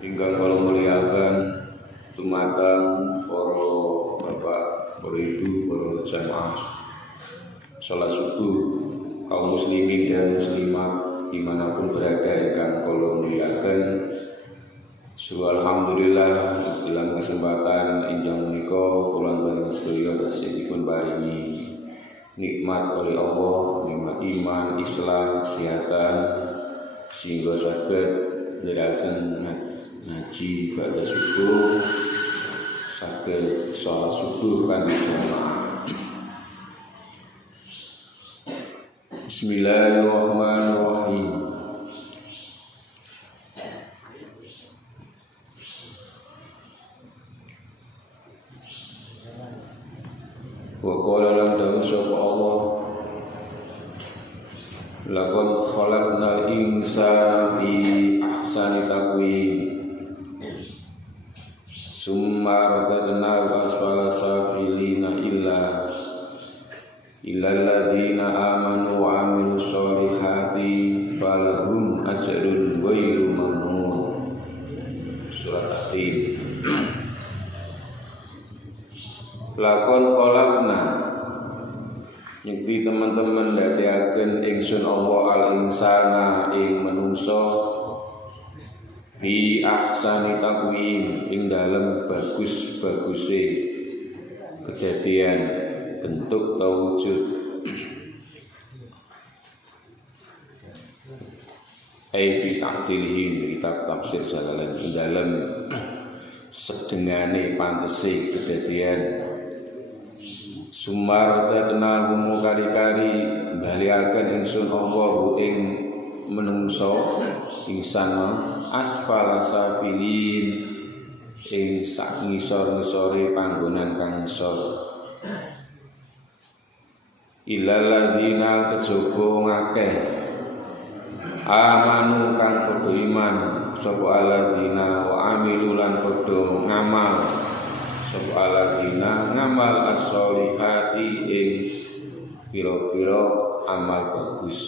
Ingkang kula muliaken dumateng para bapak, para ibu, para jamaah salat subuh kaum muslimin dan muslimat dimanapun berada ingkang kula muliaken. Alhamdulillah dalam kesempatan injang menika kula panjenengan sedaya tasih dipun paringi nikmat oleh Allah, nikmat iman, Islam, kesehatan sehingga saged nindakaken ngaji pada subuh, saged salat subuh kan jamaah. Bismillahirrahmanirrahim. Wa qala lan dawu sapa Allah, laqad khalaqnal insana fi ahsani taqwim summa radadnahu asfala safilina illa alladziina amanu wa 'amilus sholihati falahum ajrun ghairu mamnun. Surat At-Tin. Lakon kholakna nyekti teman-teman dadiaken ingsun Allah al-insana ing manungsa bi ahsani taqwim ing dalem bagus-baguse kedadian bentuk atau wujud. Bi ta'dilihim kitab tafsir Jalalain ing dalem sedengane pantese kedadian. Sumardatna humu kari-kari baliaken ingsun Allah ing menungso ingsan asfala safilin ing sak ngisor-ngisore panggonan kang ngisor. Illal ladzina kejaba ngakeh amanu kang padha iman sapa alladzina wa amilu lan padha ngamal sapa alladzina ngamal as-sholihati ing pira-pira amal bagus.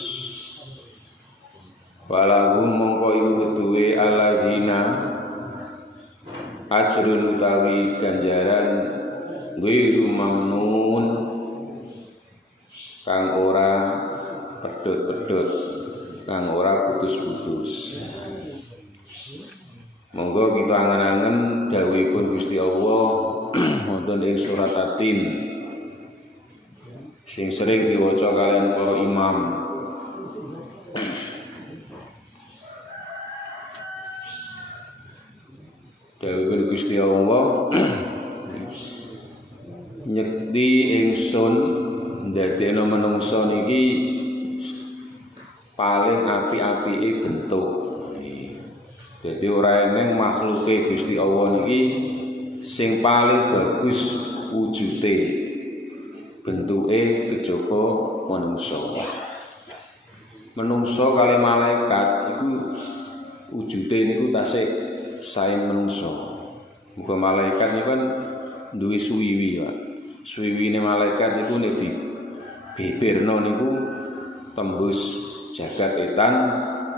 Walahum mongko iku keduwe alladzina ajrun utawi ganjaran ghairu mamnun kang ora pedhot-pedhot, kang ora putus-putus. Monggo kita angen-angen dawuhipun Gusti Allah wonten ing surat At-Tin sing sering diwaca kalian para imam. Dawuhipun Gusti Allah nyekti ingsun ndadekno menungsa niki paling apik-apike bentuk. Jadi ora eneng makhluke Gusti Allah niki sing paling bagus wujude, bentuke kejaba manungsa. Manungsa kali malaikat iku wujude niku tasih saing manungsa. Muga malaikat niku kan duwe suwiwi, Pak. Suwiwine malaikat niku nek dibibirno niku tembus jagat etan,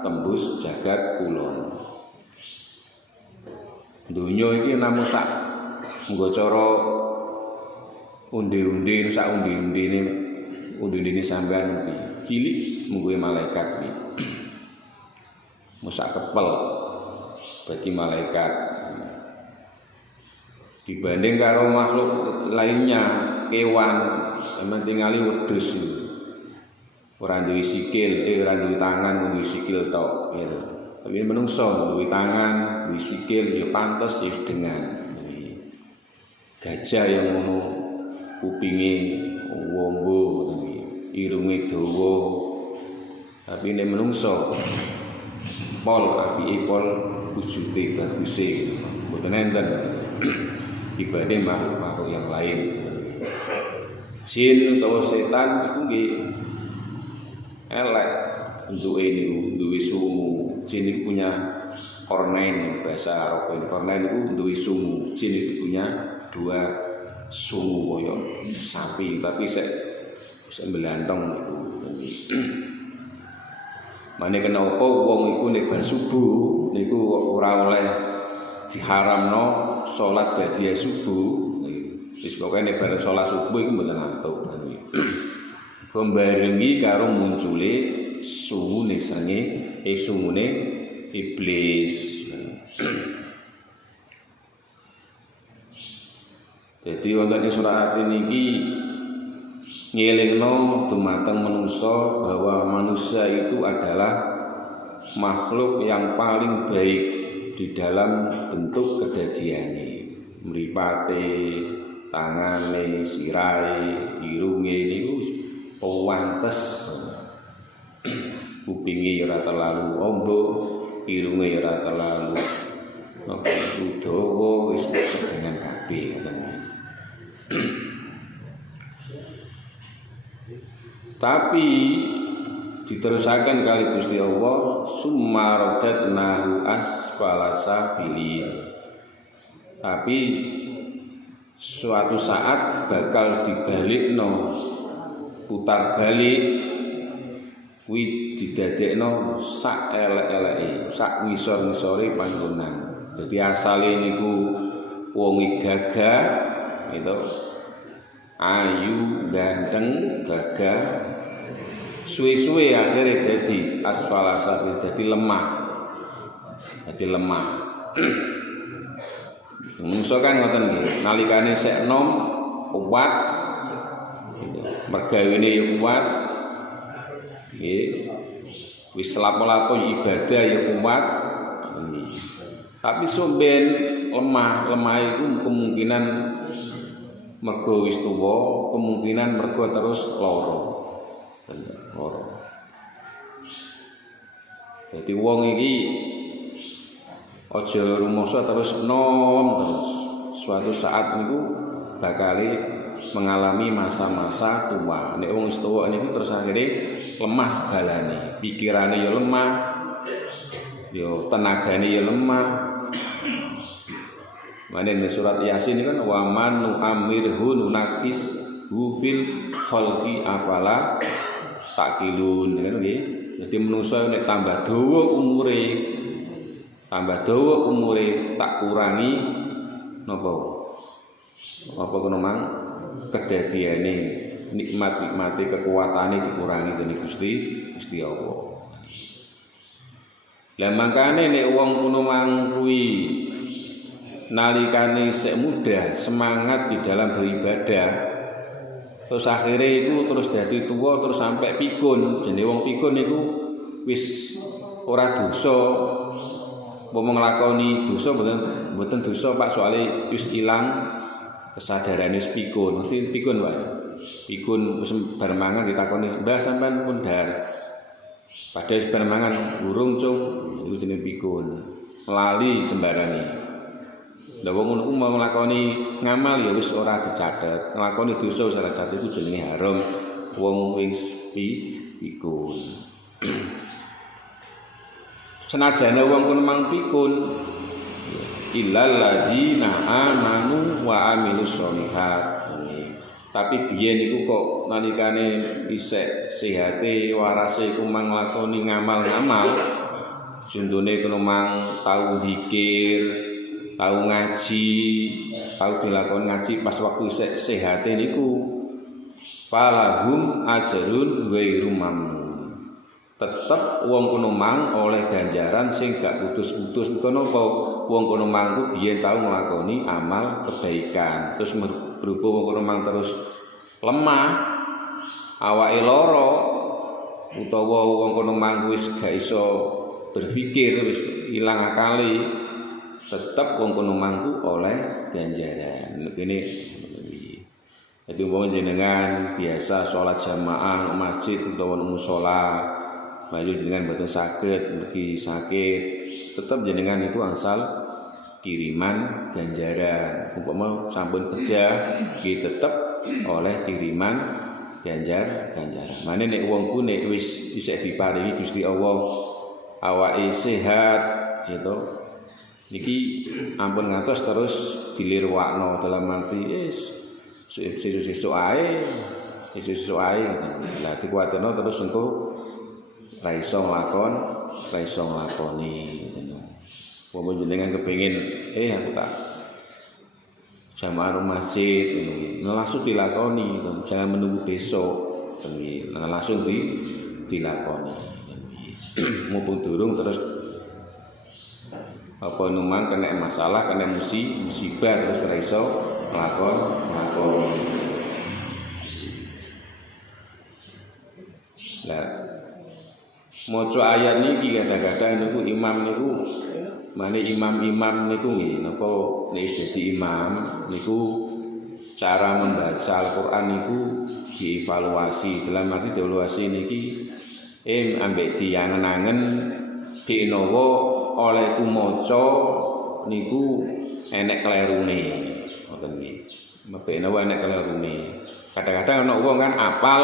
tembus jagat kulon. Dunya iki namung sak nggo cara undi-undi sak undi-undine sampean iki cilik munggo malaikat iki. Musak kepel bagi malaikat. Dibanding karo makhluk lainnya, kewan sampeyan tingali wedhus. Ora duwe sikil, ora duwe tangan, duwe sikil tok gitu. Tapi menungso duwe tangan, duwe sikil ya pantes ya dengan. Gajah yang ngono kupinge wombo, irunge dawa. Tapi nek menungso pol apike pol wujude baguse mboten enten dibanding makhluk yang lain. Jin utawa setan iku nggih elek bentuke niku duwe sungu. Jin itu punya kornen, bahasa Arab kornen itu duwe sungu. Jin itu punya dua sungu koyo sapi tapi sek belantong niku. Mane kenapa wong iku nek bar subuh niku ora oleh diharamno salat ba'da subuh. Wis pokoke nek bareng salat subuh iku mboten ngantuk. Pembarengi karo muncule sungune sungune iblis. Jadi wonten ing surat niki ngelingno dumateng manusa bahwa manusia itu adalah makhluk yang paling baik di dalam bentuk kedadiane. Mripate, tangane, sirahe, irunge niku pantes. Kupinge ora terlalu ombo, irunge ora terlalu udawa, wis sedengan kabeh ngoten. Tapi diterusaken kali Gusti Allah, summa radatnahu asfala safilin. Tapi suatu saat bakal dibalikno, putar balik, kuwi didadekno sak elek-eleke, sak ngisor-ngisore panggonan. Dadi asale niku wong gagah gitu, ayu, ganteng, gagah, suwe-suwe akhirnya jadi asfala safilin, jadi lemah. Mungso kan ngoten nggih, nalikane sek nom kuat, mergawene ya kuat, nggih. Wis lapo-lapo ibadah ya kuat. Tapi somben lemah itu kemungkinan mergo wis tuwa, kemungkinan mergo terus lara. Jadi wong iki aja rumangsa terus nom terus. Suatu saat niku bakal mengalami masa-masa tua. Nek wong wis tuwa niku terus akhirnya lemah segalane. Pikirane ya lemah, ya tenagane ya lemah. Mane surat Yasin kan wa man nu'amirhu nunakis bil khalqi afala takilun kan nggih. Dadi manusa nek tambah dawa umure tak kurangi napa kono mang kedadiane nikmat-nikmate kekuatane dikurangi dening Gusti Allah. Lah mangkane nek wong kuno mang kuwi nalikane sik muda semangat di dalam beribadah, terus akhirnya itu terus dadi tua terus sampai pikun. Jadi wong pikun niku wis ora dosa, mau nglakoni dosa mboten dosa Pak, soalnya wis ilang kesadarane wis pikun. Mesti pikun wae. Pikun wis bar mangan ditakoni, "Mbah sampean pun dar?" Padahal wis bar mangan burung cung, iku jenenge pikun. Lali sembarange. Lah wong ngono mau nglakoni ngamal ya wis ora dicatet. Nglakoni dosa wis ora dicatet iku jenenge haram. Wong wis pikun. Senajane wong kono mang pikun, illal ladzina amanu wa amilus sholihat. Tapi biyen iku kok nalikane isih sehate warase iku mang nglakoni ngamal-ngamal. Jundune kono mang tau zikir, tahu ngaji, tahu dilakoni ngaji pas waktu sehate niku falahum ajrun ghairu mamnun. Tetep wong kono mang oleh ganjaran sing gak putus-putus. Kono apa wong kono mang ku biyen tau nglakoni amal kebaikan, terus berhubung wong kono mang terus lemah, awake lara utawa wong kono mang wis gak iso berpikir, wis ilang akali, tetap wong kono mangku oleh ganjaran. Ini jadi wong jenengan biasa sholat jamaah masjid utawa mushola, maju jenengan boten saged mergi sakit, tetap jenengan itu angsal kiriman ganjaran. Umpama sampun kerja, nggih tetap oleh kiriman ganjaran. Mane nek wong ku nek wis isih diparingi Gusti Allah awake sehat gitu, niki ampun ngantos terus dilirwakno dalam arti sesuk ae lah dikuwatirno terus engko ra iso nglakoni gitu. Apa jenengan kepengin aku tak jamaah masjid langsung dilakoni, jangan menunggu besok. Langsung dilakoni. Mumpung durung terus apa numang kena masalah, kena musibah terus ora iso nglakoni. Lah maca ayat niki kadang-kadang niku imam niku imam-imam niku nggih napa nek dadi imam niku cara membaca Al-Qur'an niku dievaluasi. Dalam arti dievaluasi niki ambek diangen-angen dinawa oleh maca niku enek klerune. Ngoten nggih. Mbenawa enek klerune. Kadang-kadang ana wong kan apal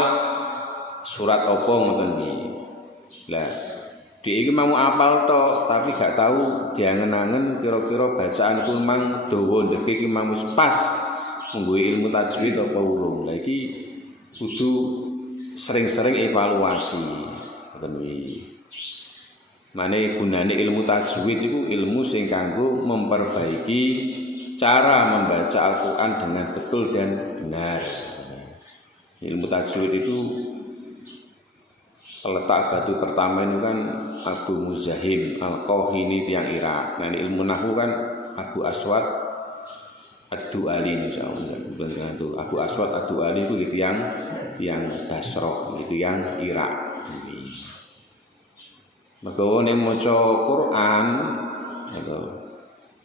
surat apa ngoten nggih. Lah dia iki mau apal tok tapi gak tahu diangen-angen kira-kira bacaan iku memang dawa ndek iki memang wis pas nggo ilmu tajwid apa urung. Lah iki kudu sering-sering evaluasi. Ngoten iki. Mane gunane ilmu tajwid iku ilmu sing kanggo memperbaiki cara membaca Al-Qur'an dengan betul dan benar. Ilmu tajwid itu letak batu pertama itu kan Abu Muzahim Al-Qahini tiang Irak. Nah ilmu nahwu kan Abu Aswad Ad-Du'ali insyaallah. Itu Abu Aswad Ad-Du'ali itu gitu yang Basra, gitu yang Irak. Maka nek maca Quran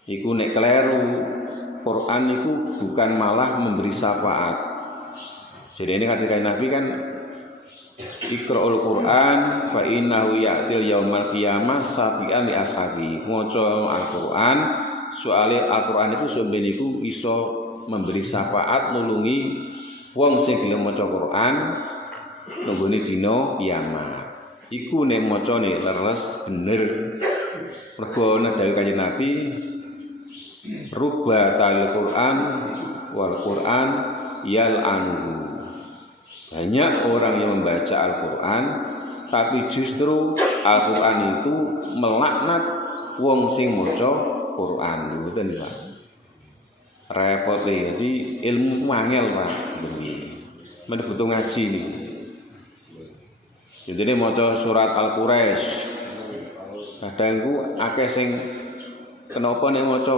iku nek kleru Quran iku bukan malah memberi syafaat. Jadi ini kata Nabi kan Iqra'ul Qur'an fa innahu ya'til yaumal qiyamah sabiqan li ashabi. Maca Al-Qur'an, soale Al-Qur'an iku sampeyan iku iso memberi syafaat nulungi wong sing gelem maca Qur'an nunggone dina kiamat. Iku nek macane leres bener. Mergo ana dawuh Kanjeng Nabi, rubba tal Qur'an wal Qur'an yal'anuhu. Banyak orang yang membaca Al-Quran tapi justru Al-Quran itu melaknat wong sing maca Quran. Ngoten ya. Repot jadi ilmu angel Pak. Men butuh ngaji nih. Jadi maca surat Al-Quraisy. Kadang iku akeh sing kenapa nek maca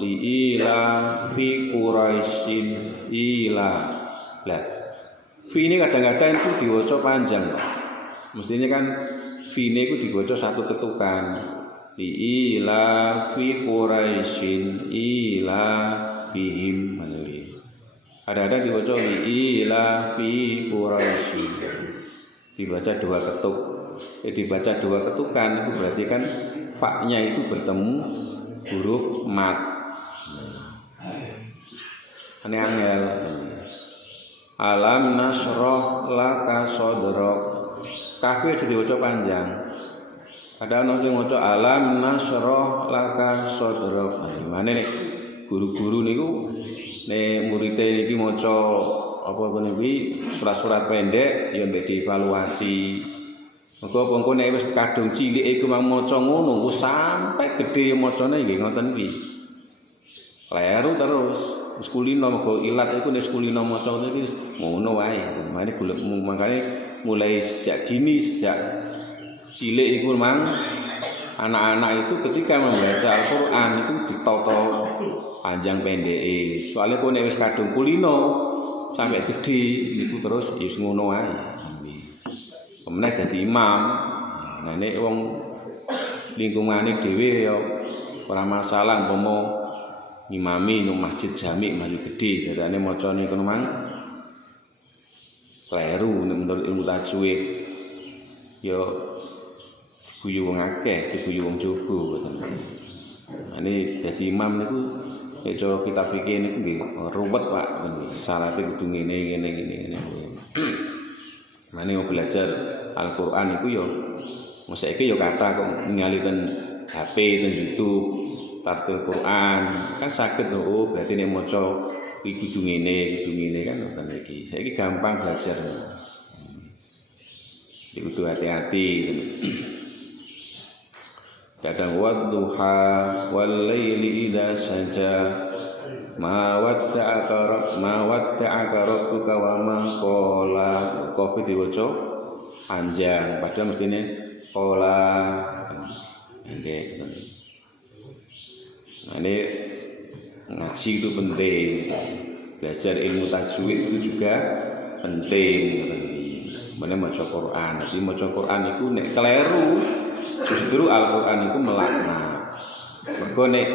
ila fi Quraisyin ila. Lah fi ini kadang-kadang itu diwaca panjang. Mestinya kan fi ini itu diwaca satu ketukan. Ila fi Quraisyin ila bihim. Kadang-kadang diwaca ila fi Quraisyin. Dibaca dua ketuk. Dibaca dua ketukan itu berarti kan fa-nya itu bertemu huruf mat. Ini angel. Alam nasroh laka sodrok. Kabeh diwaca panjang. Ada ana sing maca alam nasroh laka sodrok. Gimana nih guru-guru niku nek murid iki maca apa niki surat-surat pendek ya mbek dievaluasi. Mergo apa nek wis kadung cilik iku mang maca ngono wis sampai gedhe macane nggih ngoten iki. Kleru terus. Wis kulino mergo ilat iku nek kulino maca iki ngono wae. Makane mulai sejak dini, sejak cilik iku mang anak-anak itu ketika membaca Al-Qur'an itu ditata panjang pendeke. Soale kok nek wis kadung kulino sampai gede niku terus wis ngono wae. Kemeneh dadi imam. Nah nek wong lingkungane dhewe ya ora masalah umpama imami nang masjid jami maju gede dadane macane kono mang kleru menurut ilmu tajwid ya diguyu wong akeh diguyu wong jogo ngoten. Ane dadi imam niku nek cara kitab fikih niku nggih ruwet Pak syaratnya kudu ngene. Mane mau belajar Al-Qur'an iku ya mosake ya kathah kok ngaliten HP ten YouTube tartil Quran kan saged oh berarti nek maca iki kudu ngene kan ngoten iki. Saiki gampang belajar. Iki kudu hati-hati. kadang wadduha wal laili idza saja ma wadda'aka rabbuka wa ma qala. Kok diwaca panjang padahal mestine qala. Ini ngaji itu penting. Belajar ilmu tajwid itu juga penting. Mana maca Quran. Jadi maca Quran itu nek keliru justru Al-Quran itu melaknat. Mergo nek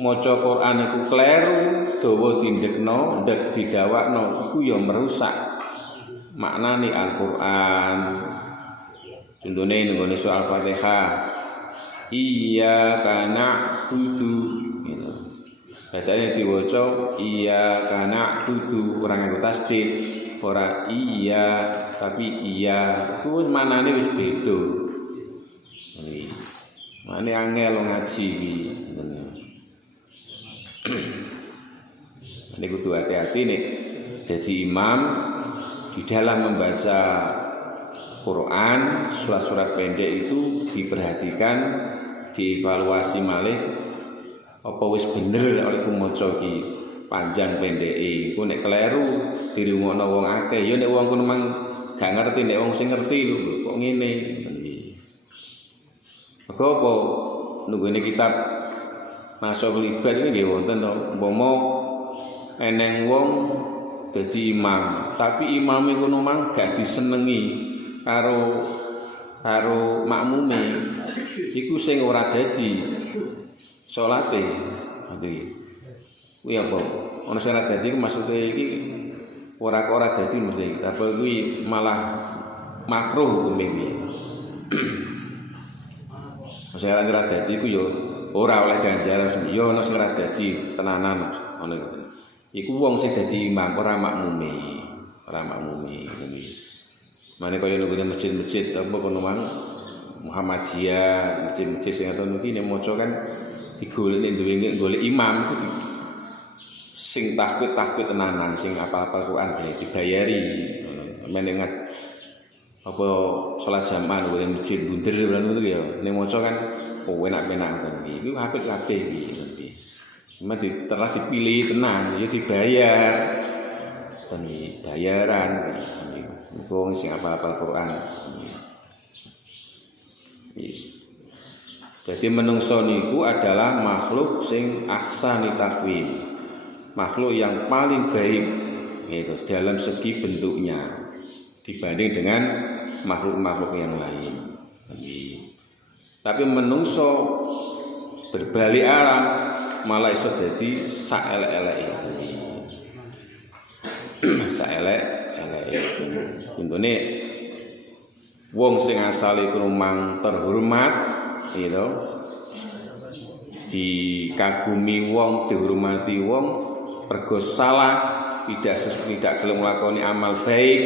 maca Quran itu keliru, dawa tindekno, ndak didawakno iku ya merusak maknane Al-Quran. Contohnya nggone soal Fatihah. Iyyaka na'budu gitu. Dadane diwaca iyyaka na'budu ora nganggo tasdid, ora iya tapi iya. Ku manane wis beda. Mane angel ngaji iki. Ini kudu hati-hati nih. Jadi imam di dalam membaca Quran, surat-surat pendek itu diperhatikan, dievaluasi malih apa wis bener oleh maca iki panjang pendeke. Iku nek kleru dirungokno wong akeh, ya nek wong kono mang gak ngerti, nek wong sing ngerti lho kok ngene. Maka apa nunggone kitab Masuk Libat iki nggih wonten to. Umpama eneng wong dadi imam, tapi imame kono mang gak disenengi karo makmume, iku sing ora dadi salate. Kuwi apa? Ana sing ora dadi maksude iki ora dadi mesti. Apa kuwi malah makruh hukume kuwi. Sing ora dadi iku yo ora oleh ganjaran, yo ana sing ora dadi tenanan ngono. Iku wong sing dadi imam ora makmume, kuwi. Mane kaya nang masjid-masjid apa kono mang Muhammadiyah, masjid-masjid sing ngono iki nek maca kan digoleki duwe golek imam iku sing tahqiq tenanan, sing apal-apal Quran dibayari. Mene apa salat jamaah nang masjid bunder ngono ya. Nek maca kan enak-enak kan iki. Iku apik kabeh iki. Cuma telah dipilih tenan, ya dibayar. Dan bayaran. Wong sing apal-apal Quran. Yes. Jadi menungso niku adalah makhluk sing ahsani takwim. Makhluk yang paling baik gitu dalam segi bentuknya dibanding dengan makhluk-makhluk yang lain. Tapi menungso berbalik arah malah iso dadi saelek-eleke. Saelek-eleke. Untune wong sing asale krumang terhormat gitu, dikagumi wong, dihormati wong, pergo salah tidak gelem nglakoni amal baik,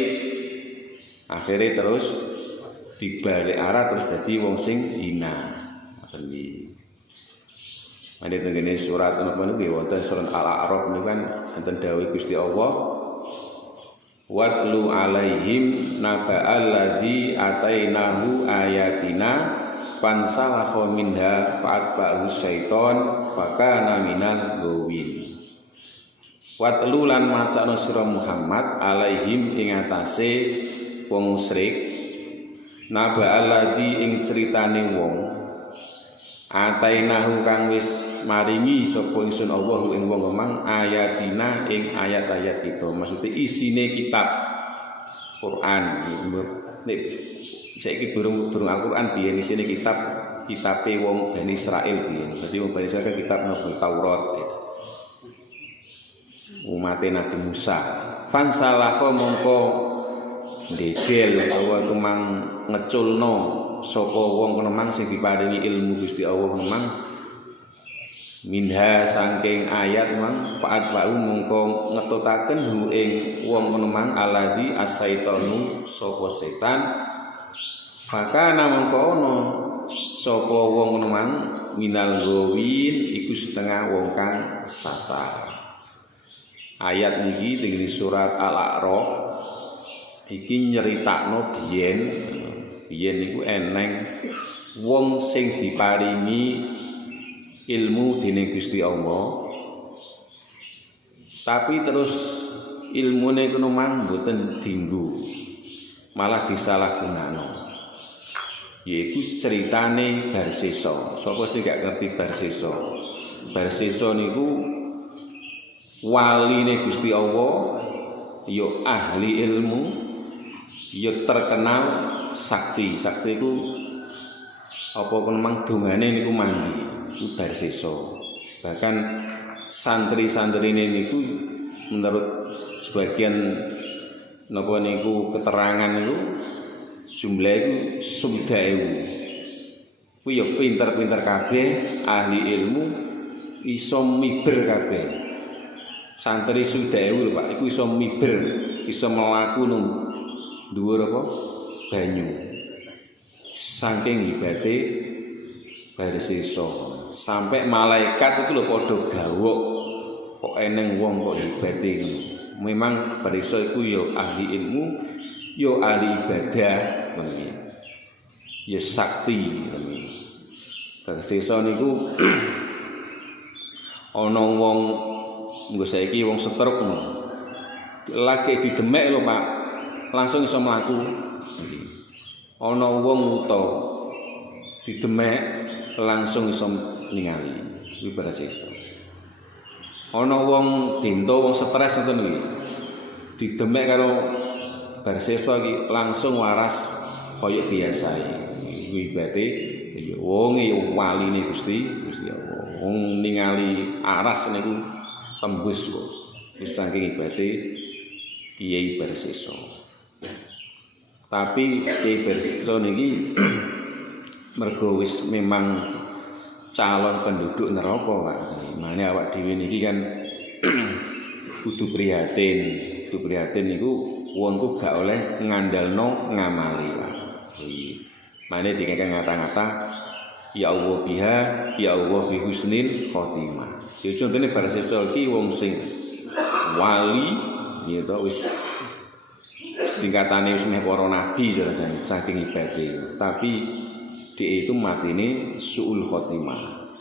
akhirnya terus dibalik arah terus dadi wong sing hina. Ngoten iki. Ane tengene surat napa niku wonten surat Al-A'raf niku kan enten dawuh Gusti Allah, watlu alaihim naba'alladzi atainahu ayatina fansalakha minha fa'atba'ahu syaiton fakana minal ghawin. Watlu lan macana sira Muhammad alaihim ing atase wong musyrik naba'alladzi ing critane wong atainahu kang wis maringi sapa ingsun Allah ing wong mang ayatina ing ayat-ayat kita. Maksudnya isine kitab Quran. Nek saiki durung Al-Qur'an biyen isine kitabe wong Bani Israil biyen. Dadi wong Bani Israil kitab Nabi Taurat. Umat Nabi Musa. Fansalakha mongko ndegel utawa kumang ngeculno sapa wong kono mang sing diparingi ilmu Gusti Allah mang minha saking ayat mang faat bau mongko ngetutaken hu ing wong kono mang alladzi asaitonu sapa setan fakana mongko ono sapa wong kono mang minal ghawin iku setengah wong kang sasar. Ayat niki ing surat Al-A'raf iki nyeritakno biyen niku eneng wong sing diparingi ilmu dening Gusti Allah tapi terus ilmune kuwi mang mboten dienggo malah disalahgunakno yaiku ceritane Barsesa. Sapa sing gak ngerti Barsesa? Barsesa niku waline Gusti Allah, ya ahli ilmu, ya terkenal sakti. Sakti iku apa memang dongane niku mandi, iku Barsesa. Bahkan santri-santrine niku menurut sebagian napa niku keterangan niku jumlahe iku 10.000. Kuwi ya pinter-pinter kabeh, ahli ilmu, iso miber kabeh. Santri 10.000 lho Pak, iku iso miber, iso mlaku nang dhuwur apa? Banyu. Saking hebate Barsesa. Sampai malaikat itu lho padha gawok. Kok eneng wong kok hebate ngono. Memang Barsesa iku ya ahli ilmu, ya ahli ibadah, ya sakti. Barsesa niku ana wong nggo saiki wong setruk ngono. Lagi didemek lho Pak, langsung iso mlaku. Ana wong wuta didemek langsung iso ningali. Kuwi Barsesa. Ana wong bento wong stres ngoten iki. Didemek karo Barsesa iki langsung waras kaya biasa. Kuwi berarti ya wong ya waline Gusti Allah. Wong ningali aras niku tembus kok. Wis saking ibadate Kiai Barsesa. Tapi Kiai Barsesa niki mergo wis memang calon penduduk neraka Pak. Mane awak dhewe niki kan kudu prihatin. Kudu prihatin niku wongku gak oleh ngandalno ngamali Pak. Mane dikengken ngata-ngata ya Allah biha, ya Allah bi husnil khotimah. Ya contone Barsesa iki wong sing wali ya to wis tingkatane wis meh para nabi jane saking ibadah. Tapi dia itu matine suul khotimah.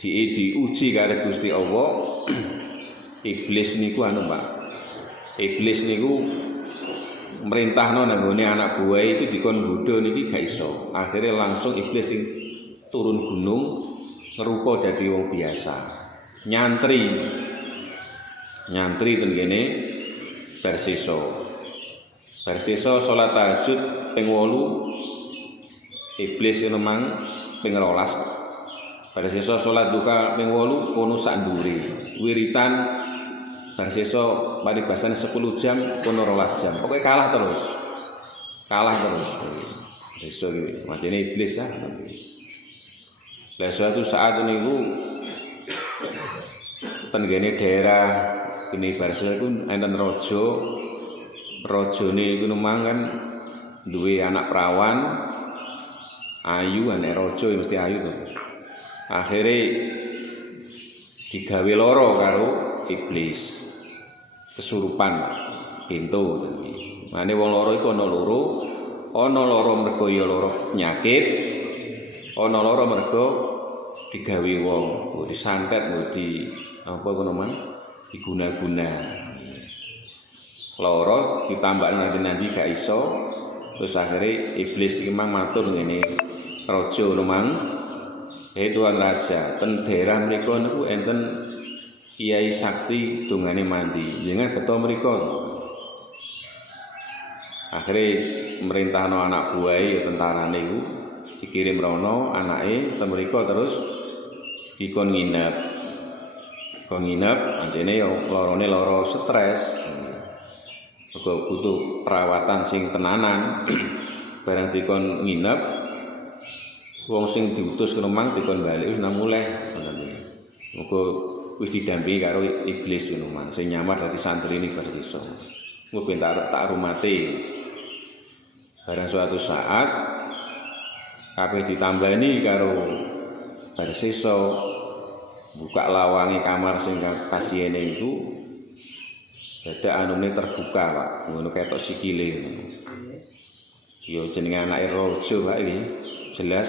Dia diuji karo Gusti Allah. Iblis niku anu Pak. Iblis niku merintahno nanggone anak buah itu dikon nggodho niki gak iso. Akhirnya langsung iblis sing turun gunung ngerupa dadi wong biasa. Nyantri ten kene Barsesa. Barsesa salat tahajud ping 8, iblis ngono mang ping 12. Barsesa salat duha ping 8 kono sak ndure. Wiritan Barsesa paribasan 10 jam kono 12 jam. Pokoke kalah terus. Barsesa iki macane iblis ya. Lah suatu saat niku tenggene daerah kene Barsesa iku enten raja. Rajane iku mangan duwe anak perawan ayu, anak raja mesti ayu to. Akhire digawe lara karo iblis. Kesurupan pintu. Mane wong loro iku ana loro. Ana lara mergo ya lara penyakit. Ana lara mergo digawe wong, disantet, di apa ngono man, diguna-guna. Lara ditambah nanti gak iso. Terus akhirnya iblis iki mang matur ngene, raja ngono mang, Tuan Raja, ten daerah mriku niku enten Kiai Sakti dongane mandi. Jenengan beto mriku. Akhirnya merintahno anak buahe tentarane iku dikirim rono anake ten mriku terus dikon nginep. Kon nginep anjene yo larane lara stres. Mergo butuh perawatan sing tenanan. Barang dikon nginep wong sing diutus ke rumah dikon balik wis nang muleh. Muga wis didampingi karo iblis ngono man sing nyamar dadi santrine Barsesa. Muga ben tak rumate. Barang suatu saat kabeh ditambani karo Barsesa buka lawangi kamar sing pasiene iku dadak anune terbuka Pak ngono ketok sikile ngono. Ya jenenge anake raja wae iki. Jelas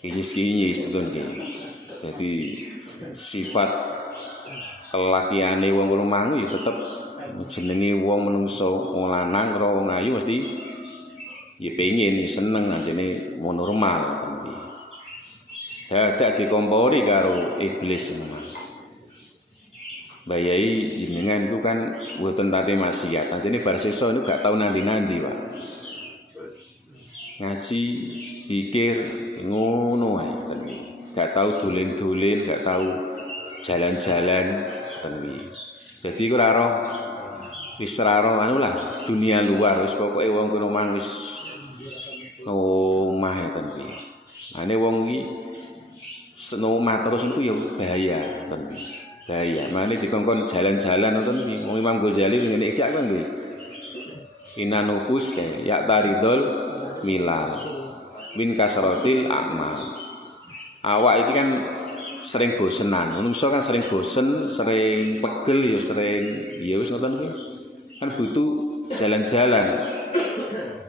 kinyis-kinyis to nggih. Jadi sifat kelakiane wong rumah ya tetep jenenge wong menungso, wong lanang karo wong ayu mesti ya pengen seneng anjene wong normal. Dadak dikompori karo iblis memang. Bayai jenengan itu kan mboten tate maksiat. Anjene bar sesuk itu gak tau nandi-nandi, Pak. Ngaji, pikir ngono wae. Gak tau dolen-dolen, gak tau jalan-jalan tenan. Jadi ku ora roh wis ora roh anu lah dunia luar wis pokoke wong kuwi omah wis omah tenan. Ane wong iki senomah terus niku ya bahaya tenan. Bahaya. Mane dikongkon jalan-jalan ngoten iki. Wong Imam Ghazali ngene iki kan nggih. Inanufus ya taridul milal min kasratil amal. Awak iki kan sering bosenan. Manusa kan sering bosen, sering pegel ya sering ya wis ngoten kuwi. Kan butuh jalan-jalan.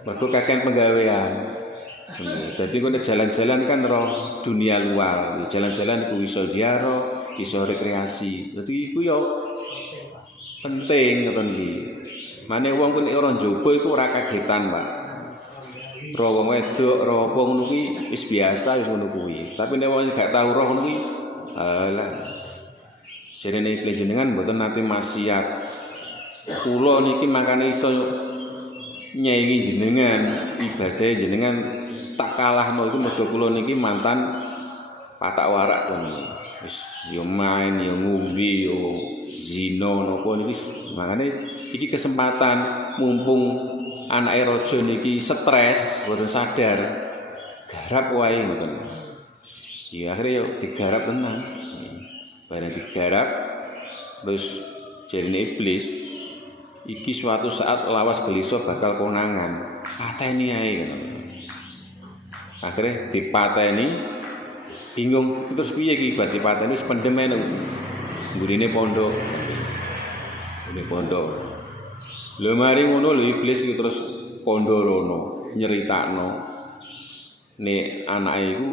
Mergo kakek penggawean. Jadi kalau jalan-jalan kan roh dunia luar. Jalan-jalan ku iso ziarah, iso rekreasi. Jadi iku yo penting ngoten iki. Mane wong ku nek ora njaba iku ora kagetan, Pak. Roh wong wedok, roh apa ngono kuwi wis biasa wis ngono kuwi. Tapi nek wong gak tau roh ngono kuwi, alah. Jarene panjenengan mboten nate maksiat. Kula niki makane iso nyengi jenengan, ibadah jenengan tak kalahno iku mergo kula niki mantan patak warak to niki. Wis yo main, yo ngombe, yo zina napa niki makane iki kesempatan mumpung anake raja niki stres, boten sadar. Garap wae ngoten. Ya akhire yo digarap tenan. Bareng digarap terus jarine iblis iki suatu saat lawas gelisah bakal konangan. Pateni ae ngono. Akhire dipateni bingung terus piye iki bar dipateni wis pendem ae nang ngurine pondok. Ini pondok. Lho mari ngono lho iblis iki terus kondorono nyeritakno nek anake iku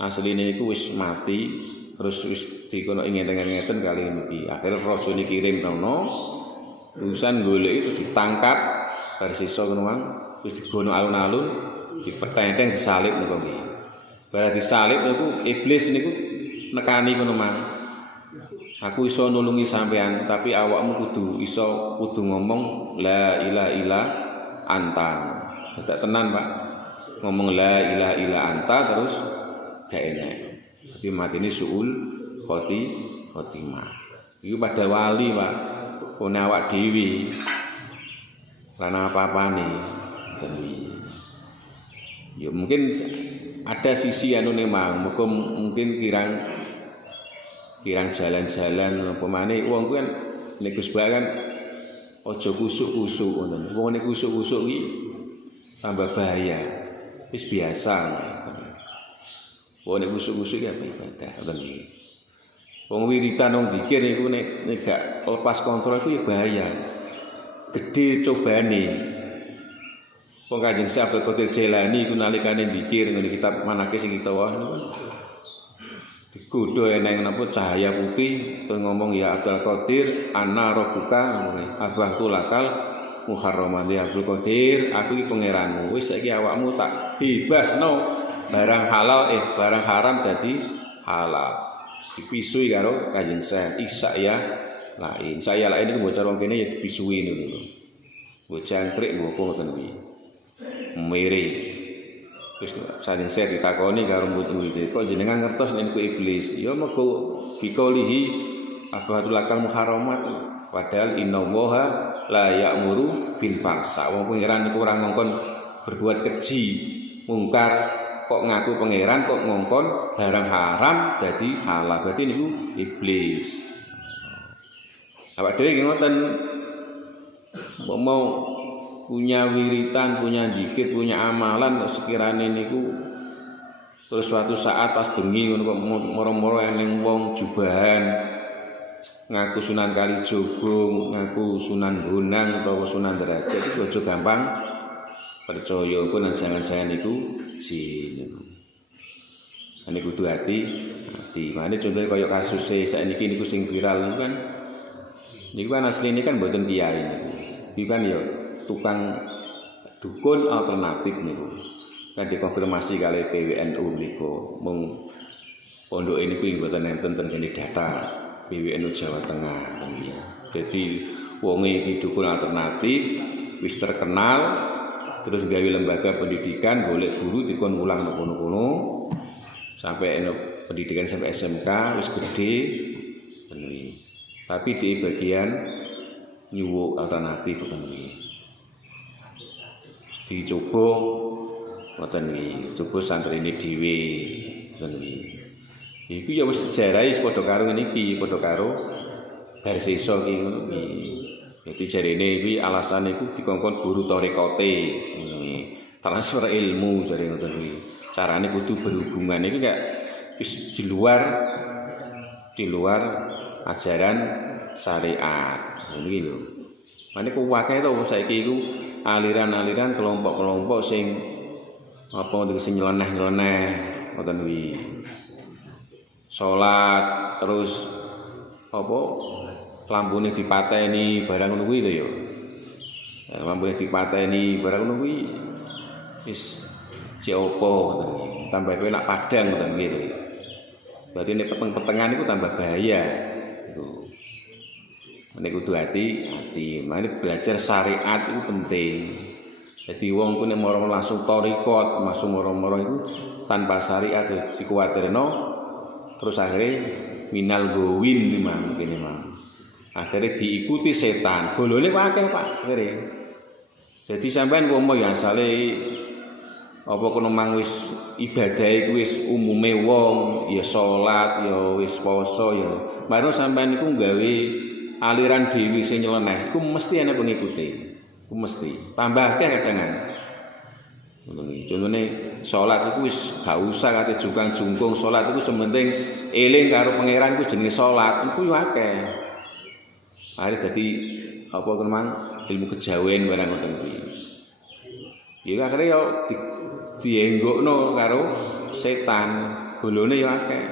asline iku wis mati terus wis dikono ingeten-ingeten kali niki. Akhire raja niki kirim rono urusan goleki terus ditangkap bar sisa ngono wae terus digono alun-alun dipetenteng disalib niku nggih. Bar disalib niku iblis niku nekani ngono mang. Aku iso nulungi sampean tapi awakmu kudu ngomong la ilaha illa anta. Tak tenan, Pak. Ngomong la ilaha illa anta terus gak enak. Jadi matine suul khotimah. Iku pada wali, Pak. Kone awak dhewe. Lan apa-apane. Ya mungkin ada sisi anu memang mungkin kirang jalan-jalan pemane wong kuwi kan nek Gus Ba kan aja kusuk-kusuk ngoten. Wong nek kusuk-kusuk iki tambah bahaya. Wis biasa. Wong nek kusuk-kusuk iki apa ibadah ngoten iki. Wong wiritan wong zikir iku nek gak lepas kontrol iku ya bahaya. Gedhe cobane. Wong Kanjeng Syekh Abdul Qadir Jailani iku nalikane zikir ngene kitab manake sing kita wae niku digodho eneng napa cahaya putih terus ngomong ya Abdul Qadir ana rabbuka abah tulakal muharraman ya Abdul Qadir aku iki pangeranmu wis saiki awakmu tak bebasno barang halal barang haram dadi halal dipisui karo Kanjeng Syekh saya lain iku bocah wong kene ya dipisui niku lho bocah angkrik ngopo ngoten iki mere. Terus saling saya ditakoni karo murid-murid kok jenengan ngertos nek iblis ya mergo bikolihi abahatul akal muharramat padahal innallaha la ya'muru bil fahsya wong pangeran niku ora ngongkon berbuat keji mungkar kok ngaku pangeran kok ngongkon barang haram dadi halal berarti niku iblis. Awak dhewe ngoten mau punya wiritan, punya zikir, punya amalan sekiranya niku terus suatu saat pas bengi ngono kok moro-moro eneng wong jubahan ngaku Sunan Kalijogo, ngaku Sunan Bonang atau Sunan Derajat itu aja gampang percaya ku nang jangan-jangan iku jin. Ane kudu hati. Mane contohnya kaya kasus saiki niku sing viral niku kan. Niku kan asline kan mboten kiai niku. Iku kan ya tukang dukun alternatif niku. Kan dikonfirmasi kali PWNU niku mung pondok ini ku mboten enten ten kene data PWNU Jawa Tengah ya. Jadi wong iki dukun alternatif wis terkenal terus gawe lembaga pendidikan golek guru dikon ulang kono-kono sampai pendidikan sampai SMK wis gede bener. Tapi di bagian nyuwuk alternatif ngoten iki. Dicoba ngoten iki, coba santrine dhewe ngoten iki. Iku ya wis sejarah wis padha karo ngene iki, padha karo Barsisa iki ngono iki. Dadi jarene iki alasane iku dikongkon guru tarekote ngono iki. Transfer ilmu jare ngoten iki. Carane kudu berhubungan iki gak wis di luar ajaran syariat. Ngono iki lho. Mane ku akeh to saiki iku aliran-aliran kelompok-kelompok sing apa sing nyeleneh-nyeleneh ngoten kuwi. Salat terus apa lampune dipateni barang ngono kuwi lho ya. Lampune dipateni barang ngono kuwi wis cek opo ngoten iki. Tambah kowe nak padang ngoten kuwi lho. Berarti nek peteng-petengan iku tambah bahaya. Iku. Nek kudu hati-hati. Mane belajar syariat itu penting. Jadi wong ku nek moro langsung thariqat, langsung moro-moro iku tanpa syariat dikuwatirno terus akhirnya minal gowin memang kene mang. Akhirnya diikuti setan. Bolone akeh Pak, akhirnya. Jadi sampean umpama ya asale apa kono mang wis ibadah iku wis umume wong ya salat ya wis poso ya. Baru sampean iku gawe aliran dewi sing nyeleneh iku mesti ana pengikuti. Iku mesti. Tambah akeh kadangan. Contohnya sholat itu wis gak usah kate jungkang-jungkung sholat itu sementing eling karo pangeran itu jenenge sholat itu yo akeh. Akhire dadi apa kemang ilmu kejawen barang ngoten kuwi. Ya akhire yo dienggokno karo setan, bolone yo akeh.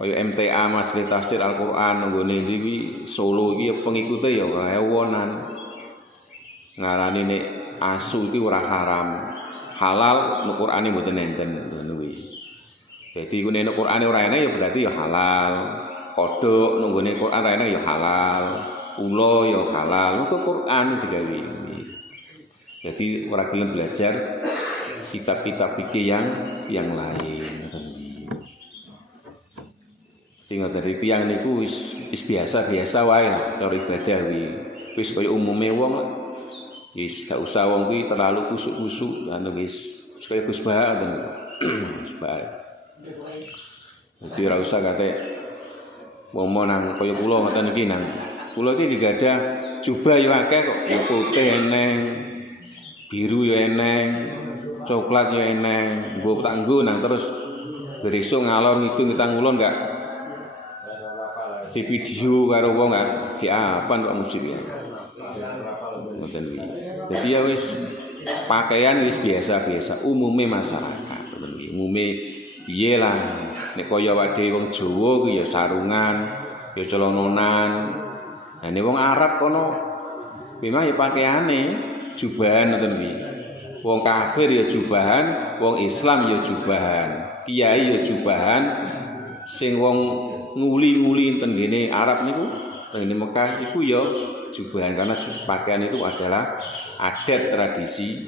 Kaya MTA Majelis Tafsir Al-Qur'an nggone iki Solo iki pengikute yo ewonan. Ngarani nek asu iki ora haram. Halal nek Qur'ane mboten enten ngono kuwi. Dadi nek Qur'ane ora enak ya berarti ya halal. Kodhok nunggone Qur'an ora enak ya halal. Ula ya halal. Nek Qur'an digawe. Jadi ora gelem belajar kitab-kitab fikih yang lain. Sing dari tiyang niku wis biasa-biasa wae lah cara ibadah kuwi. Wis kaya umume wong lah. Wis gak usah wong kuwi terlalu kusuk-kusuk anu wis kaya Gus Bah ngoten. Gus Bah. Dadi ora usah kate wong nang kaya kula ngoten iki nang. Kula iki digadah jubah yo akeh kok, ya putih eneng, biru yo eneng, coklat yo eneng. Mbok tak nggo nang terus beresuk ngalor ngidul ngitang ulun gak di video karo wong gak diapan kok musik ya. Ngoten iki. Jadi ya wis pakaian wis biasa-biasa umume masyarakat temen iki. Umume piye lah nek kaya wade wong Jawa ku ya sarungan, ya celananan. Nah nek wong Arab kono memang ya pakaiane jubahan ngoten iki. Wong kafir ya jubahan, wong Islam ya jubahan, kiai ya jubahan, sing wong nguli-nguli ten ngene Arab niku, ten ngene Mekah iku ya jubahan karena pakaian itu adalah adat tradisi.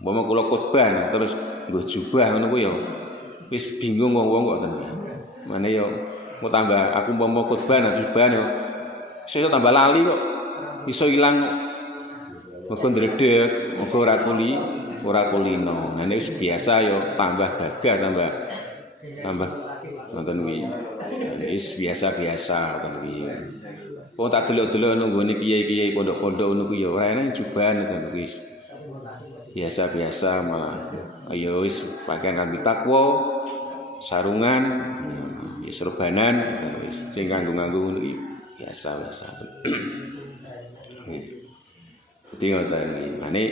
Umpama kula khotbah terus nggo jubah ngono kuwi ya wis bingung wong-wong kok ten. Mane ya mau tambah aku umpama khotbah jubah ya iso tambah lali kok. Iso ilang mergo ndredeg, mergo ora kulino. Nah wis biasa ya tambah gagah tambah ngoten kuwi. Wis biasa-biasa ngoten kuwi. Wong tak delok-delok nunggone kiai-kiai pondok-pondok ngono kuwi ya ora enak jubahan ngoten kuwi. Biasa-biasa malah. Ayo wis pakaian kan takwa, sarungan, ya serbanan, wis sing nganggo-nganggo ngono iki biasa-biasa. Dadi ngoten iki. Mane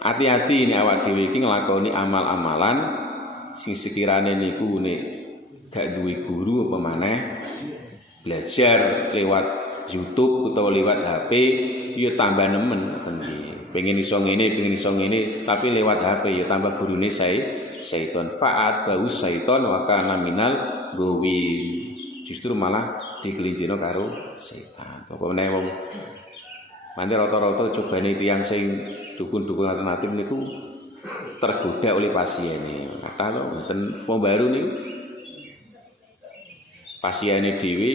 hati-hati nek awak dhewe iki nglakoni amal-amalan sing sekirane niku nek gak duwe guru apa maneh belajar lewat YouTube utawa lewat HP ya tambah nemen ngoten iki. Pengen iso ngene, tapi lewat HP ya tambah gurune syaiton. Fa'at bau syaiton wa kana minal gawi. Justru malah digelincirno karo setan. Apa meneh wong mane rata-rata cobane tiyang sing dukun-dukun alternatif niku tergoda oleh pasiene. Kata lho mboten pembaru niku. Pasiene dhewe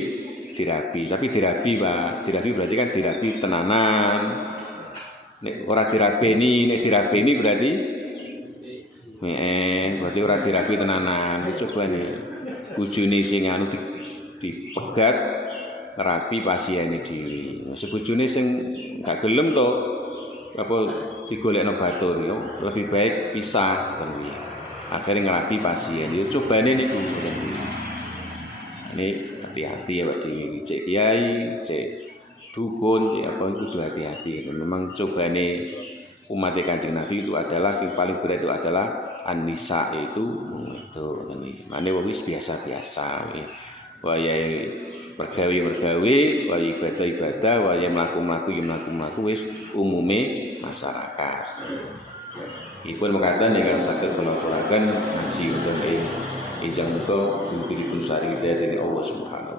dirabi, tapi dirabi Pak. Dirabi berarti kan dirabi tenanan. Nek ora dirabeni, nek dirabeni berarti berarti ora dirabi tenanan. Dicoba nih bojone sing anu dipegat ngerabi pasiene dhewe. Sebojone sing gak gelem to apa digolekno batur yo lebih baik pisah kan iki. Akhire ngerabi pasien. Yo cobane niku. Ini hati-hati ya Pak Dewi, cek kiai, cek dukun, cek apa itu hati-hati. Memang cobane umat Kanjeng Nabi itu adalah yang paling berat itu adalah an-nisa itu ini. Mane wis biasa-biasa. Wayahe mergawe-mergawe, wayahe ibadah-ibadah, wayahe mlaku-mlaku wis umume masyarakat. Ipun mekaten ingkang saged kula-kulaken ngaji wonten ing Ijang muka dipun sari hidayah dari Allah Subhanahu